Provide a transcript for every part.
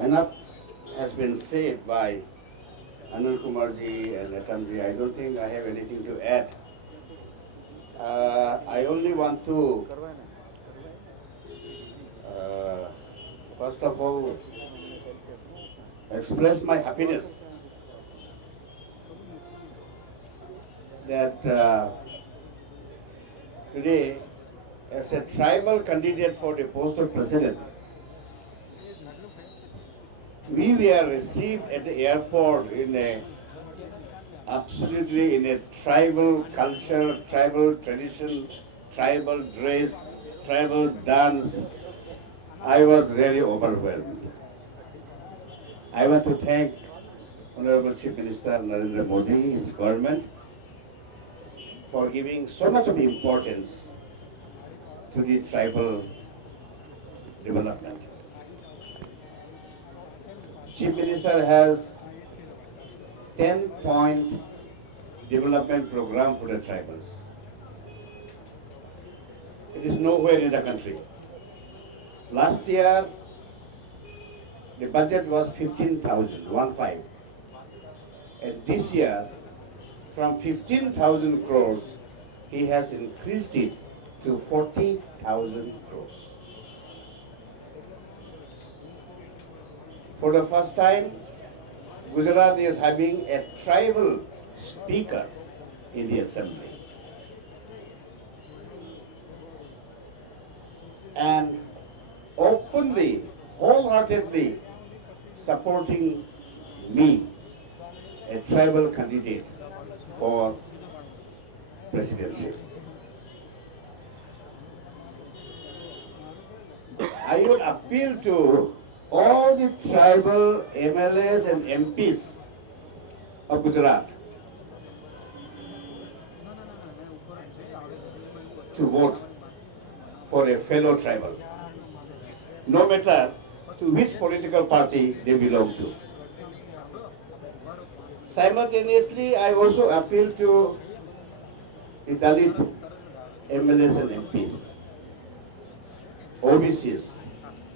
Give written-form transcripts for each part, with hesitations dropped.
enough has been said by Anil Kumarji and Atamji. I don't think I have anything to add. I only want to, uh, first of all, express my happiness that today, as a tribal candidate for the post of president, we were received at the airport in a absolutely in a tribal culture, tribal tradition, tribal dress, tribal dance. I was really overwhelmed. I want to thank Honorable Chief Minister Narendra Modi, his government, for giving so much of importance to the tribal development. Chief Minister has 10-point development program for the tribals. It is nowhere in the country. Last year, the budget was 15,000, 1-5. And this year, from 15,000 crores, he has increased it to 40,000 crores. For the first time, Gujarat is having a tribal speaker in the assembly. And openly, wholeheartedly supporting me, a tribal candidate for presidency. I would appeal to all the tribal MLAs and MPs of Gujarat to vote for a fellow tribal, no matter to which political party they belong to. Simultaneously, I also appeal to the Dalit MLAs and MPs, OBCs,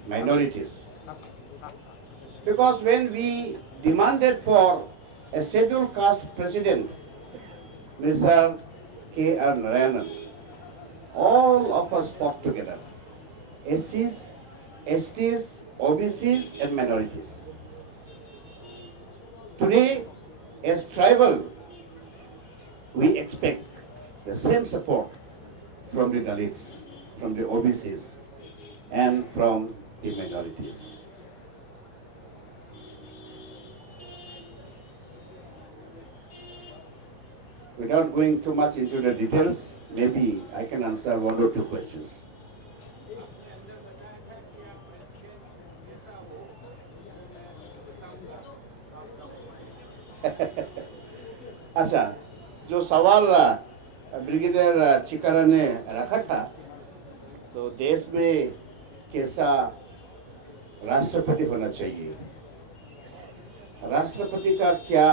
minorities. Because when we demanded for a scheduled caste president, Mr. K.R. Narayanan, all of us spoke together, SCs, STs, OBCs and minorities. Today, as tribal, we expect the same support from the Dalits, from the OBCs and from the minorities. Without going too much into the details, maybe I can answer one or two questions. अच्छा, जो सवाल brigadier चिकारा ने रखा था, तो देश में कैसा राष्ट्रपति होना चाहिए, राष्ट्रपति का क्या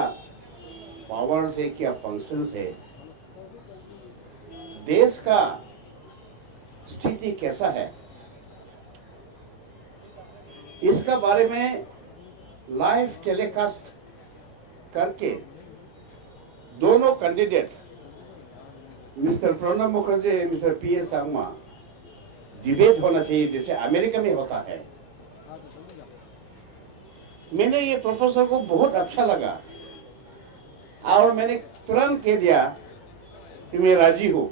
पावर्स है, क्या फंक्शंस है, देश का स्थिति कैसा है, इसका बारे में लाइव टेलीकास्ट करके दोनों candidate mister Pranab Mukherjee, mister P S. Sharma debate होना चाहिए जैसे अमेरिका में होता है। मैंने ये प्रपोजल को बहुत अच्छा लगा और मैंने तुरंत कह दिया कि मैं राजी हूं।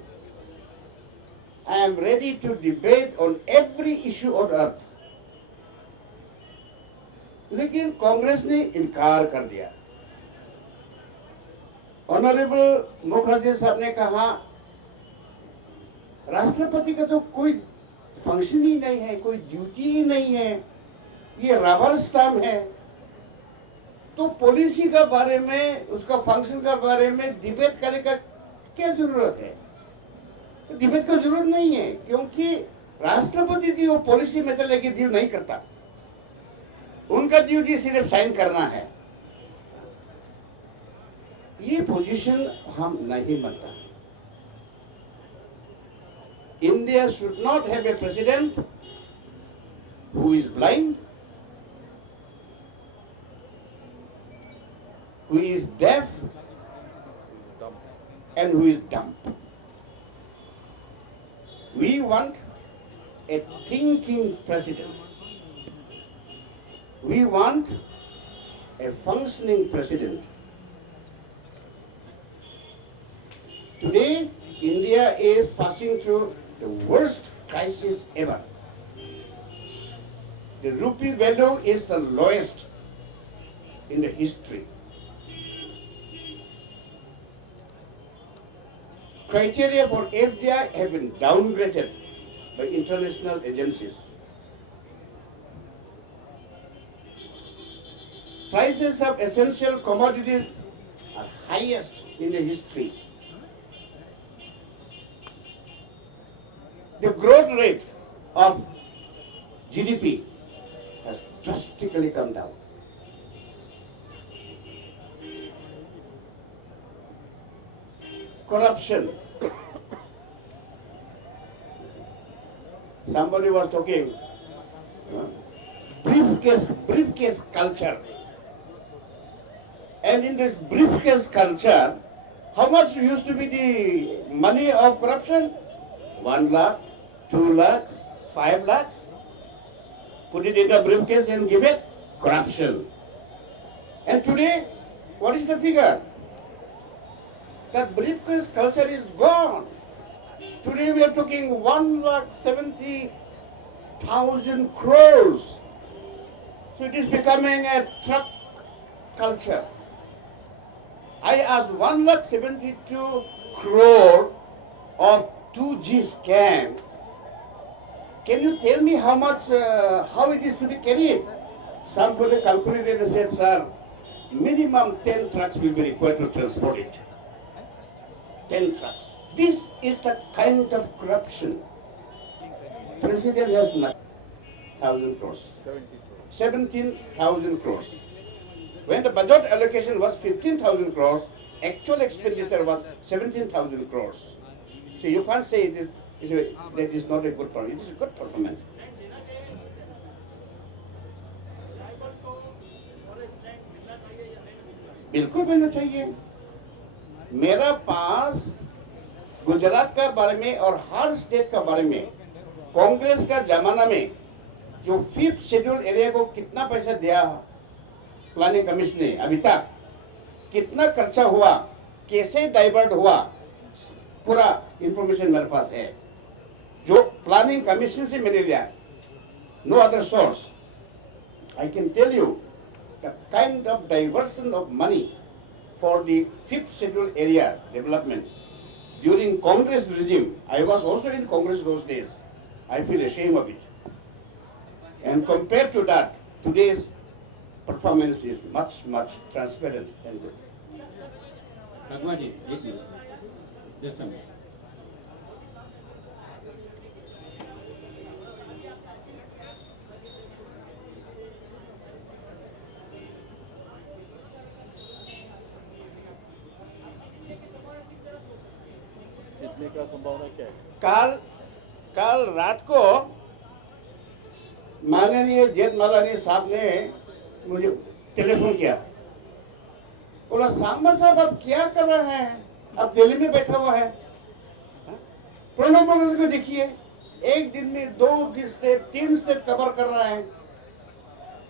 I am ready to debate on every issue on earth. लेकिन कांग्रेस ने इनकार कर दिया। ऑनरेबल मुखर्जी साहब ने कहा राष्ट्रपति का तो कोई फंक्शन ही नहीं है, कोई ड्यूटी ही नहीं है, ये रबर स्टैम्प है, तो पॉलिसी का बारे में, उसका फंक्शन का बारे में डिबेट करने का क्या जरूरत है? तो डिबेट का जरूरत नहीं है, क्योंकि राष्ट्रपति जी वो पॉलिसी में तो लेके डील नहीं करता, उनका ड्यूटी सिर्फ साइन करना है। ये पोजीशन हम नहीं मानता। India should not have a president who is blind, who is deaf and who is dumb. We want a thinking president. We want a functioning president. Today, India is passing through the worst crisis ever. The rupee value is the lowest in the history. Criteria for FDI have been downgraded by international agencies. Prices of essential commodities are highest in the history. The growth rate of GDP has drastically come down. Corruption. Somebody was talking, briefcase culture. And in this briefcase culture, how much used to be the money of corruption? 1 lakh, 2 lakhs, 5 lakhs. Put it in a briefcase and give it, corruption. And today, what is the figure? That briefcase culture is gone. Today we are talking 1,70,000 crores. So it is becoming a truck culture. I asked 1,72 crore of 2G scam. Can you tell me how much, how it is to be carried? Somebody calculated and said, sir, minimum 10 trucks will be required to transport it. 10 trucks. This is the kind of corruption. President has 1,000 crores. 17,000 crores. When the budget allocation was 15,000 crores, actual expenditure was 17,000 crores. So you can't say that is not a good performance. It is a good performance. बिल्कुल मिलना चाहिए. मेरा पास गुजरात का बारे में और हर state का बारे में कांग्रेस का जमाना में जो 5th शेड्यूल एरिया को कितना पैसा दिया प्लानिंग कमीशन ने अभी तक, कितना खर्चा हुआ, कैसे डाइवर्ट हुआ, पूरा इंफॉर्मेशन मेरे पास है. जो प्लानिंग कमीशन से मैंने लिया, no other source. I can tell you the kind of diversion of money for the 5th schedule area development during Congress regime. I was also in Congress those days. I feel ashamed of it. And compared to that, today's performance is much, much transparent and good. Raghuji, 8 minutes. Just a minute. जीतने का संभावना क्या है? कल रात को माननीय जेठमलानी साहब ने मुझे टेलीफोन किया. बोला सांबा साहब अब क्या कर रहे हैं, अब दिल्ली में बैठा हुआ है. प्रणब मुखर्जी को देखिए, एक दिन में 2 स्टेट 3 स्टेट कवर कर रहा है,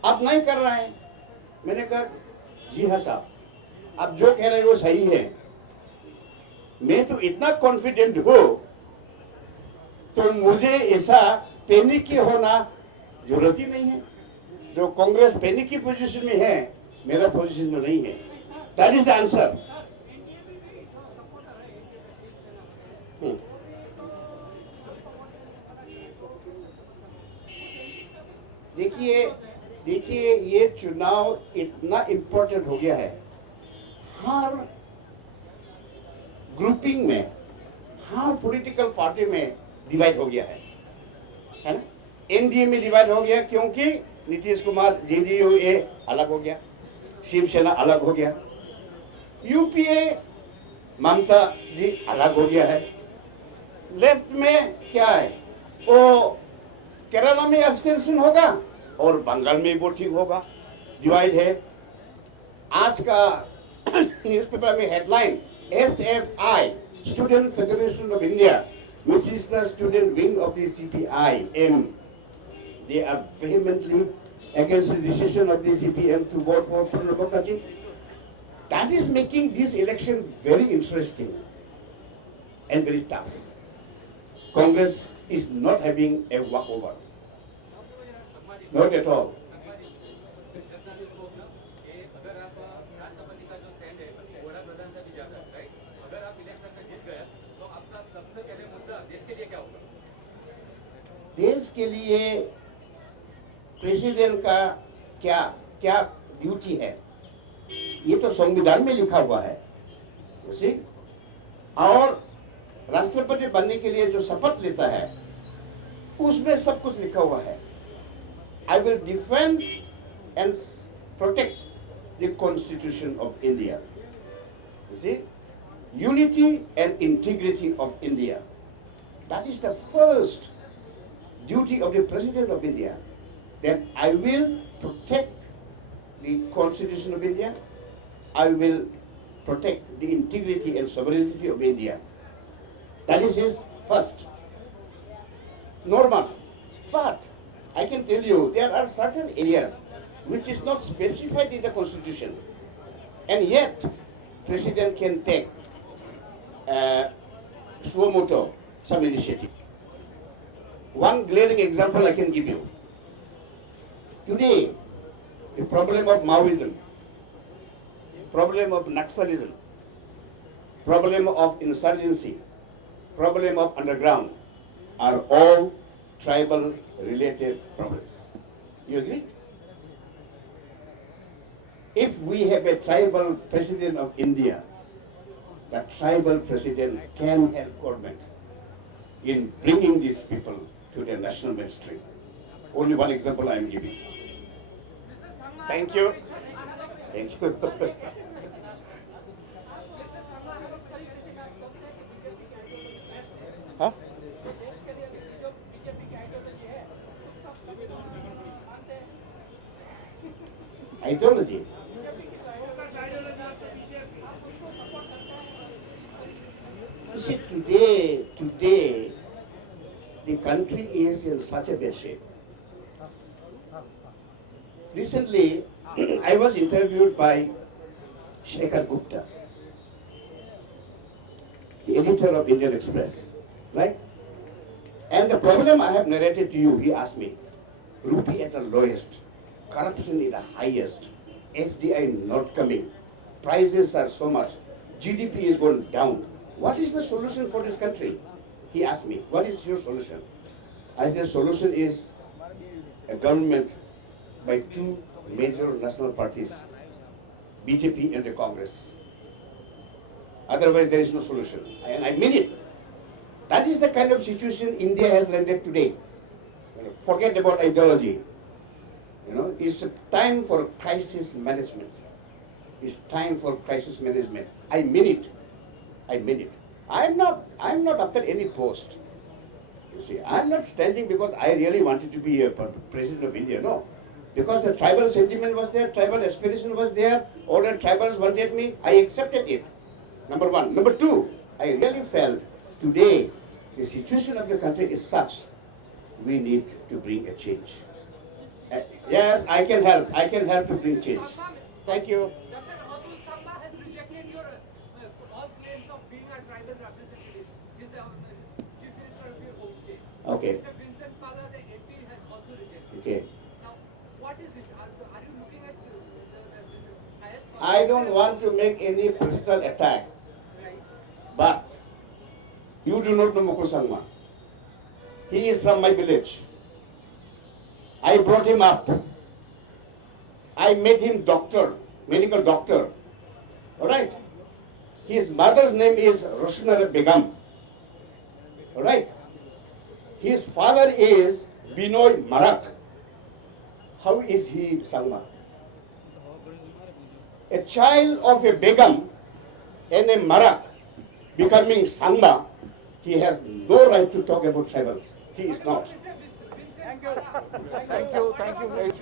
अब नहीं कर रहा है. मैंने कहा जी हाँ साहब, आप जो कह रहे हैं वो सही है. मैं तो इतना कॉन्फिडेंट हूं, तो मुझे ऐसा पैनिक की होना जरूरत ही नहीं है. जो कांग्रेस पैनिक की पोजीशन में है, मेरा पोजीशन में नहीं है. That is the answer. देखिए ये चुनाव इतना इम्पोर्टेंट हो गया है. हर ग्रुपिंग में, हर पॉलिटिकल पार्टी में डिवाइड हो गया है ना. एनडीए में डिवाइड हो गया क्योंकि नीतीश कुमार जेडीयू अलग हो गया, शिवसेना अलग हो गया, यूपीए ममता जी अलग हो गया है. लेफ्ट में क्या है, वो केरला में एब्सटेंशन होगा और बंगाल में वोटिंग होगा. डिवाइड है. आज का newspaper headline, SFI, Student Federation of India, which is the student wing of the CPI-M. They are vehemently against the decision of the CPM to vote for Pranab Mukherjee. That is making this election very interesting and very tough. Congress is not having a walkover. Not at all. देश के लिए president का क्या क्या duty है, ये तो संविधान में लिखा हुआ है। उसी और राष्ट्रपति बनने के लिए जो शपथ लेता है उसमें सब कुछ लिखा हुआ है। I will defend and protect the Constitution of India. You see, unity and integrity of India. That is the first duty of the President of India. That I will protect the Constitution of India. I will protect the integrity and sovereignty of India. That is his first norma. But I can tell you there are certain areas which is not specified in the Constitution, and yet President can take suo moto some initiative. One glaring example I can give you. Today, the problem of Maoism, problem of Naxalism, problem of insurgency, problem of underground are all tribal related problems. You agree? If we have a tribal president of India, the tribal president can help government in bringing these people to the national mainstream. Only one example I am giving. Thank you. Thank you. Huh? Ideology. You see, today, the country is in such a bad shape. Recently, I was interviewed by Shekhar Gupta, the editor of Indian Express, right? And the problem I have narrated to you, he asked me, rupee at the lowest, corruption is the highest, FDI not coming, prices are so much, GDP is going down. What is the solution for this country? He asked me, what is your solution? I said the solution is a government by two major national parties, BJP and the Congress. Otherwise there is no solution. And I mean it. That is the kind of situation India has landed today. Forget about ideology. It's time for crisis management. It's time for crisis management. I mean it. I mean it. I'm not after any post. You see, I'm not standing because I really wanted to be a president of India. No. Because the tribal sentiment was there, tribal aspiration was there, all the tribals wanted me, I accepted it. Number one. Number two, I really felt today the situation of the country is such, we need to bring a change. Yes, I can help to bring change. Thank you. Dr. Atul Sangma has rejected your all claims of being a tribal representative. He's the chief minister of your home state. Okay. Mr. Vincent Pala, the MP, has also rejected. Okay. Now, what is it? Are you looking at the highest? I don't want to make any personal attack, Right. but you do not know Mukul Sangma. He is from my village. I brought him up. I made him doctor, medical doctor. Alright? His mother's name is Roshnara Begum. Alright? His father is Binoy Marak. How is he Sangma? A child of a Begum and a Marak becoming Sangma, he has no right to talk about tribals. He is not. Thank you. Thank you.